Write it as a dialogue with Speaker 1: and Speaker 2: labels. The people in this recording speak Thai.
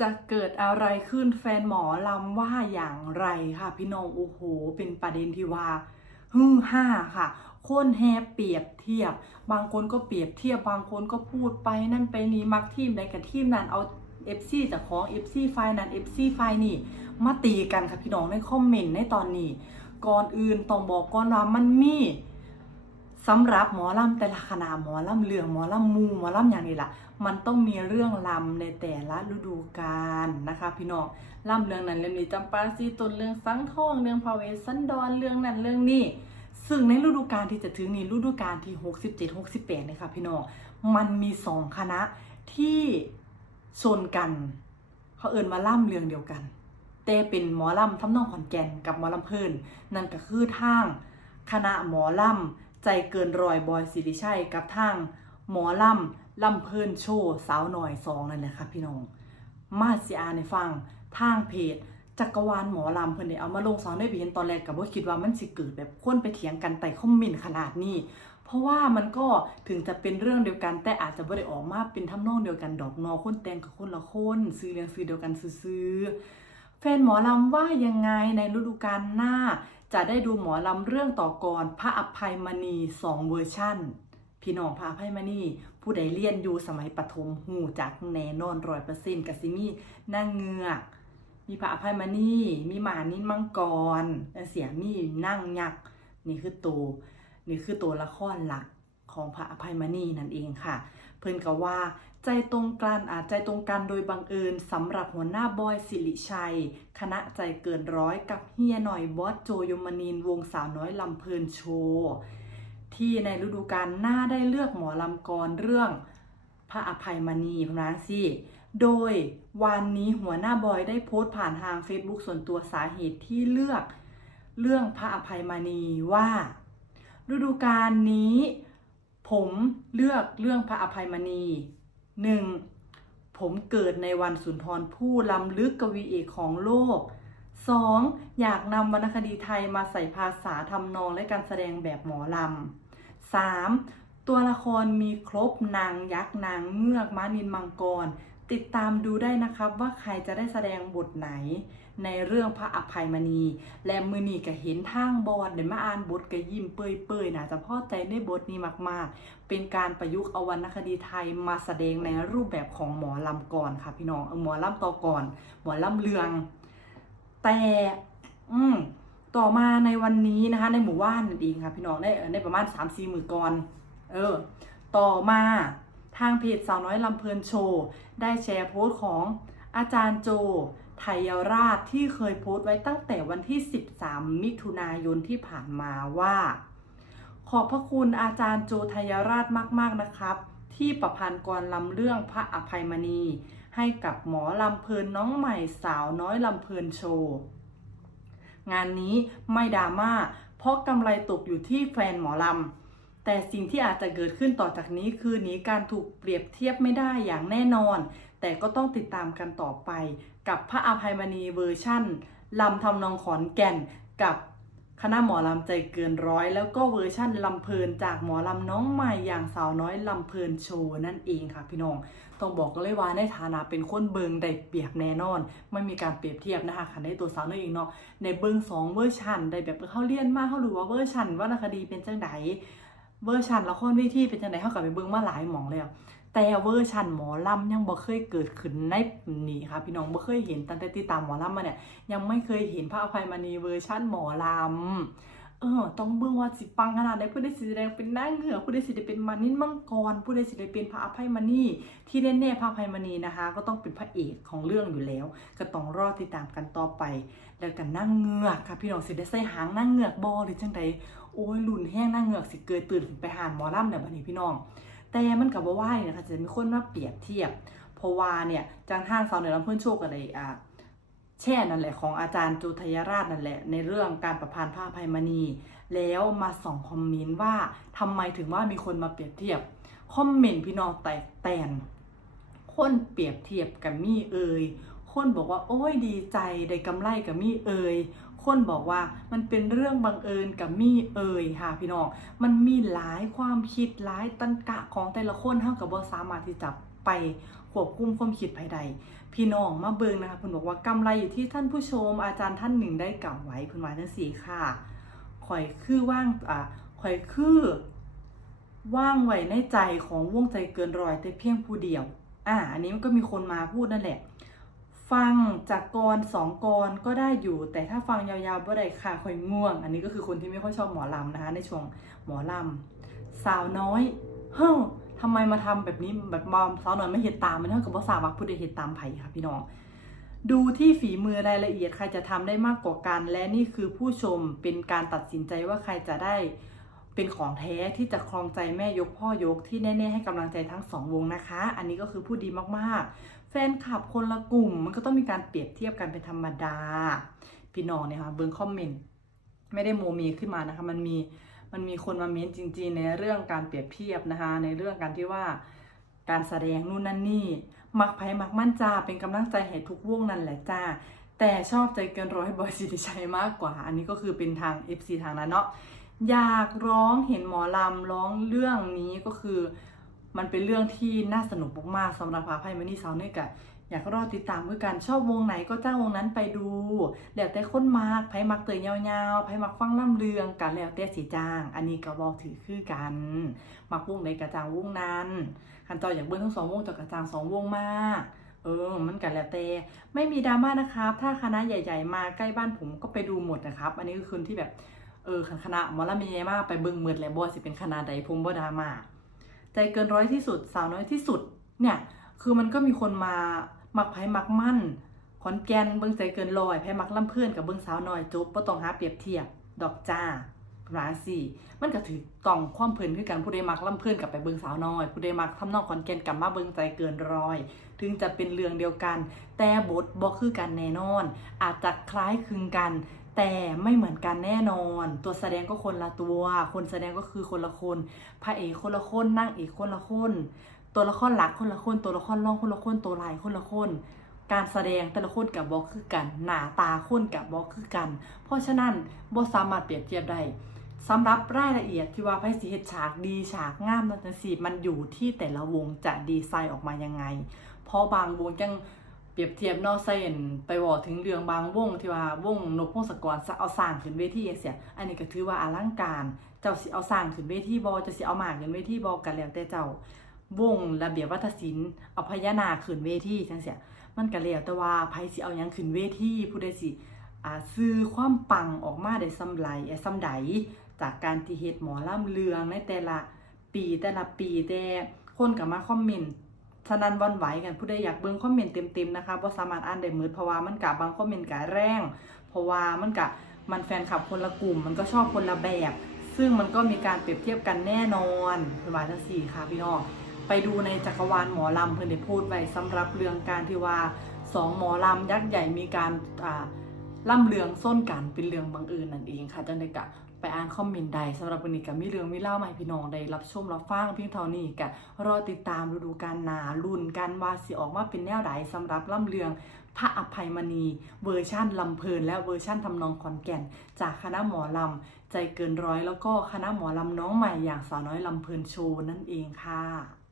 Speaker 1: จะเกิดอะไรขึ้นแฟนหมอลำว่าอย่างไรค่ะ พี่น้องโอ้โห เป็นประเด็นที่ว่าฮึ่งห้าค่ะคนแฮเปรียบเทียบ บางคนก็เปรียบเทียบ บางคนก็พูดไปนั่นไปนี่มักทีมใดกับทีมนั้นเอา FC จากของ FC ไฟนั้น FC ไฟนี่มาตีกันค่ะพี่น้องในคอมเมนต์ในตอนนี้ ก่อนอื่นต้องบอกก่อนว่ามันมี สำหรับหมอลำแต่ละคณะหมอลำเหลืองหมอลำมูหมอลำอย่างนี้ล่ะ มันต้องมีเรื่องลำในแต่ละฤดูกาลนะคะ พี่น้องลำเรื่องนั้นเรื่องนี้จำปาซีตนเรื่องสังทองเรื่องพาเวสันดอนเรื่องนั้นเรื่องนี้ซึ่งในฤดูกาลที่จะถึงนี้ฤดูกาลที่ 67 68เนี่ยค่ะพี่น้องมันมีสองคณะที่ชนกันเขาเอินมาล่ำเรื่องเดียวกัน แต่เป็นหมอลำทำนองขอนแก่นกับหมอลำเพิ่นนั่นก็คือทางคณะหมอลำ ใจเกินรอยบอยสิริชัยกับทางหมอลำลำเพิ่นโชว์สาวหน่อยสองนั่นแหละค่ะพี่น้อง มาสิอาในฟังทางเพจจักรวาลหมอลำเพิ่นได้เอามาลงสอนได้ไปเห็นตอนแรกกับว่าคิดว่ามันสิเกิดแบบคนไปเถียงกันแต่คอมเมนต์ขนาดนี้ เพราะว่ามันก็ถึงจะเป็นเรื่องเดียวกัน แต่อาจจะไม่ได้ออกมาเป็นทำนองเดียวกันดอกนอคนแตงกับคนละคนซื้อเรียงซื้อเดียวกันซื้อแฟนหมอลำว่ายังไงในฤดูกาลหน้า จะได้ดูหมอลำเรื่องต่อกรพระอภัยมณีสองเวอร์ชั่น พี่น้องพระอภัยมณีผู้ใดเรียนอยู่สมัยปฐมหูจากแน่นอนร้อยเปอร์เซ็นต์กับซิมีนั่งเงือก มีพระอภัยมณีมีหมานินมังกรเสียมีนั่งยักษ์นี่คือตัวนี่คือตัวละครหลัก ของพระอภัยมณีนั่นเองค่ะ เพิ่นก็ว่าใจตรงกันอาจใจตรงกันโดยบังเอิญสำหรับหัวหน้าบอยสิริชัย คณะใจเกินร้อยกับเฮียหน่อยบอสโจยมนินวงสาวน้อยลำเพลินโชว์ที่ในฤดูกาลหน้าได้เลือกหมอลำกรเรื่องพระอภัยมณีพนะสิโดยวันนี้หัวหน้าบอยได้โพสต์ผ่านทาง Facebook ส่วนตัวสาเหตุที่เลือกเรื่องพระอภัยมณีว่า ฤดูกาลนี้ ผมเลือกเรื่องพระอภัยมณีหนึ่งผมเกิดในวันสุนทรภู่ล้ำลึกกวีเอกของโลก 2. อยากนำวรรณคดีไทยมาใส่ภาษาทำนองและการแสดงแบบหมอลำ 3. ตัวละครมีครบนางยักษ์นางเงือกม้านินมังกร ติดตามดูได้นะครับว่าใครจะได้แสดงบทไหนในเรื่องพระอภัยมณี และมือนีก็เห็นทางบอดเดี๋ยวมาอ่านบทก็ยิ้มเปื่อยๆนะจะพอใจในบทนี้มากๆ เป็นการประยุกต์เอาวรรณคดีไทยมาแสดงในรูปแบบของหมอลำก่อนค่ะพี่น้องหมอลำต่อก่อน หมอลำเรือง แต่อืมต่อมาในวันนี้นะคะ ในหมู่บ้านนั่นเองค่ะพี่น้องได้ในประมาณ3ามสี่หมื่นก่อน เออ ต่อมา ทางเพจสาวน้อยลำเพลินโชว์ ได้แชร์โพสต์ของอาจารย์โจ ไทยราชที่เคยโพสต์ไว้ตั้งแต่วันที่ 13 มิถุนายนที่ผ่านมาว่า ขอบพระคุณอาจารย์โจไทยราชมาก ๆ นะครับ ที่ประพันธ์กรลำเรื่องพระอภัยมณี ให้กับหมอลำเพลินน้องใหม่สาวน้อยลำเพลินโชว์ งานนี้ไม่ดราม่าเพราะกำไรตกอยู่ที่แฟนหมอลำ แต่สิ่งที่อาจจะเกิดขึ้นต่อจากนี้คือหนีการถูกเปรียบเทียบไม่ได้อย่างแน่นอน แต่ก็ต้องติดตามกันต่อไป กับพระอภัยมณีเวอร์ชั่นลำทำนองขอนแก่นกับคณะหมอลำใจเกินร้อย แล้วก็เวอร์ชั่นลำเพลินจากหมอลำน้องใหม่อย่างสาวน้อยลำเพลินโชว์นั่นเองค่ะพี่น้อง ต้องบอกกันเลยว่าในฐานะเป็นคนเบิงได้เปรียบแน่นอน ไม่มีการเปรียบเทียบนะคะค่ะในตัวสาวน้อยเองเนาะในเบิงสองเวอร์ชันได้แบบเขาเรียนมาเขารู้ว่าเวอร์ชันวรรณคดีเป็นจังได เวอร์ชันละครเวทีเป็นจังไดเขากับไปเบิงมาหลายหมองแล้ว แต่เวอร์ชันหมอลำยังบ่เคยเกิดขึ้นในนี่ค่ะพี่น้องบ่เคยเห็นตั้งแต่ติดตามหมอลำมาเนี่ยยังไม่เคยเห็นพระอภัยมณีเวอร์ชันหมอลำเออต้องเบิ่งว่าสิปังขนาดใดผู้ใดสิแสดงเป็นนางเงือกผู้ใดสิได้เป็นมานินมังกรผู้ใดสิได้เป็นพระอภัยมณีที่แน่ๆพระอภัยมณีนะคะ ก็ต้องเป็นพระเอกของเรื่องอยู่แล้ว ก็ต้องรอติดตามกันต่อไป แล้วกันนางเงือกค่ะพี่น้องสิได้ใส่หางนางเงือกบ่หรือจังใด โอ้ยหลุนแห้งนางเงือกสิเกิดตื่นขึ้นไปหานหมอลำเนี่ยบัดนี้พี่น้อง แต่มันก็บ่ว่าเนี่ยนะคะจะมีคนมาเปรียบเทียบ เพราะว่าเนี่ยจังห้างสาวเหนือลำเพื่อนโชคกันเลยอะแช่นั่นแหละของอาจารย์จุทยราชนั่นแหละ ในเรื่องการประพันธ์ผ้าภัยมณี แล้วมาส่องคอมเมนต์ว่าทำไมถึงว่ามีคนมาเปรียบเทียบคอมเมนต์พี่น้องแตกแตนคนเปรียบเทียบกับมี่เอ่ยคนบอกว่าโอ้ยดีใจได้กำไรกับมี่เอ่ย คนบอกว่ามันเป็นเรื่องบังเอิญกับมี่เอ่ยค่ะพี่น้อง มันมีหลายความคิดหลายตันกะของแต่ละคนเท่ากับว่าสามารถที่จะไปควบคุมความคิดภายใด พี่น้องมาเบิงนะคะเพิ่นบอกว่ากำไรอยู่ที่ท่านผู้ชม อาจารย์ท่านหนึ่งได้กล่าวไว้เพิ่นว่าจังซี่ค่ะข่อยคือว่างอ่าข่อยคือว่างไว้ในใจของวงใจเกินรอยแต่เพียงผู้เดียว อ่า อันนี้มันก็มีคนมาพูดนั่นแหละ ฟังจากกรสองกรก็ได้อยู่ แต่ถ้าฟังยาวๆบ่ได้ค่ะค่อยง่วง อันนี้ก็คือคนที่ไม่ค่อยชอบหมอลำนะคะในช่วงหมอลำสาวน้อยเฮ้อทำไมมาทำแบบนี้แบบบอมสาวน้อยไม่เห็นตามมันเท่ากับว่าสาววักผู้ใดเห็นตามไผ่ค่ะพี่น้อง ดูที่ฝีมือรายละเอียดใครจะทำได้มากกว่ากัน และนี่คือผู้ชมเป็นการตัดสินใจว่าใครจะได้ เป็นของแท้ที่จะครองใจแม่ยกพ่อยกที่แน่ ๆ ให้กำลังใจทั้งสองวงนะคะ อันนี้ก็คือพูดดีมากๆ แฟนคลับคนละกลุ่ม มันก็ต้องมีการเปรียบเทียบกันเป็นธรรมดา พี่น้องเนี่ยค่ะเบิ้งคอมเมนต์ไม่ได้โมเมขึ้นมานะคะ มันมีมันมีคนมาเม้นจริง ๆ ในเรื่องการเปรียบเทียบนะคะ ในเรื่องการที่ว่าการแสดงนู่นนั่นนี่มักไผ่มักมั่นจ้าเป็นกำลังใจให้ทุกวงนั่นแหละจ้าแต่ชอบใจเกินร้อยบอยสิริชัยมากกว่า อันนี้ก็คือเป็นทาง FC ทางนั้นเนาะ อยากร้องเห็นหมอลำร้องเรื่องนี้ก็คือ มันเป็นเรื่องที่น่าสนุกมากๆสำหรับพาไพ่มานี่สาวเนี่ยกะอยากรอติดตามด้วยกันชอบวงไหนก็จ้างวงนั้นไปดูแล้วแต่คนมากไพ่มักเตยยาวๆไพ่มักฟังล่ำเรืองกันแล้วแต่สีจ้าง อันนี้ก็บอกถือคือกันมักวงไหนกระจางวงนั้นคันจออยากเบิ้งทั้งสองวงจอกระจางสองวงมากเออ มันกันแล้วแต่ไม่มีดราม่านะครับ ถ้าคณะใหญ่ ๆ มาใกล้บ้านผมก็ไปดูหมดนะครับ อันนี้คือคนที่แบบ เออคณะมอลำมีใหญ่มากไปเบิ่งหมืดแล้วบ่สิเป็นคณะใดผมบ่ดราม่าใจเกินร้อยที่สุดสาวน้อยที่สุดเนี่ยคือมันก็มีคนมามักไผมักมั่นขอนแก่นเบิ่งใจเกินรอยไผมักล่ำเพื่อนกับเบิ่งสาวน้อยจบบ่ต้องหาเปรียบเทียบดอกจ้าราศีมันก็ถือต้องความเพลินคือกันผู้ใดมักล่ำเพื่อนกับไปเบิ่งสาวน้อย ผู้ใดมักทำนองขอนแก่นกับมาเบิ่งใจเกินร้อย ถึงจะเป็นเรื่องเดียวกัน แต่บทบ่คือกันแน่นอน อาจจะคล้ายคลึงกัน แต่ไม่เหมือนกันแน่นอน ตัวแสดงก็คนละตัว คนแสดงก็คือคนละคนพระเอกคนละคนนางเอกคนละคน ตัวละครหลักคนละคน ตัวละครรองคนละคน ตัวลายคนละคน การแสดงแต่ละคนกับบอคือกัน หน้าตาคนกับบอคือกัน เพราะฉะนั้นบอสามารถเปรียบเทียบได้สำหรับรายละเอียดที่ว่าไพ่สีเฮ็ดฉากดีฉากงามนั่นสิมันอยู่ที่แต่ละวงจะดีไซน์ออกมายังไง เพราะบางวงยัง เปรียบเทียบนอกเส้นไปบอกถึงเรื่องบางวงที่ว่าวงนกพงศกรเอาสร้างขึ้นเวทีเสียอันนี้ก็ถือว่าอลังการ เจ้าสิเอาสร้างขึ้นเวทีบอจะสิเอาหมากขึ้นเวทีบอกันแล้วแต่เจ้าวงระเบียบวัฒนศิลป์เอาพญานาคขึ้นเวทีจังเสียมันก็แล้วแต่ว่าไผสิเอายังขึ้นเวทีผู้ใดสิอ่าซื้อความปังออกมาได้ซำไหลเอ่อซำใดจากการที่เฮ็ดหมอลำเลืองในแต่ละปีแต่ละปีแต่คนก็มาคอมเมนต์ ฉะนั้นวันไหวกันผู้ใดอยากเบิ่งคอมเมนต์เต็มๆนะคะบ่สามารถอ่านได้หมดเพราะว่ามันกะบางคอมเมนต์กะแรงเพราะว่ามันกะมันแฟนคลับคนละกลุ่ม มันก็ชอบคนละแบบ ซึ่งมันก็มีการเปรียบเทียบกันแน่นอนเป็นว่าจังซี่ค่ะพี่น้องไปดูในจักรวาลหมอลำเพิ่นได้พูดไว้สำหรับเรื่องการที่ว่าสองหมอลำยักษ์ใหญ่มีการล่ำเรืองส้นกันเป็นเรื่องบังเอิญนั่นเองค่ะจังได๋กะ อ่านคอมเมนต์ใดสำหรับวันนี้กับมีเรื่องมีเล่ามาให้พี่น้องได้รับชมรับฟังเพียงเท่านี้กับรอติดตามฤดูกาลหนารุ่นกันว่าสิออกมาเป็นแนวใดสำหรับล่ำเรืองพระอภัยมณีเวอร์ชั่นลำเพลิน และเวอร์ชั่นทำนองขอนแก่น จากคณะหมอลำใจเกินร้อยแล้วก็คณะหมอลำน้องใหม่อย่างสาวน้อยลำเพลินโชว์นั่นเองค่ะ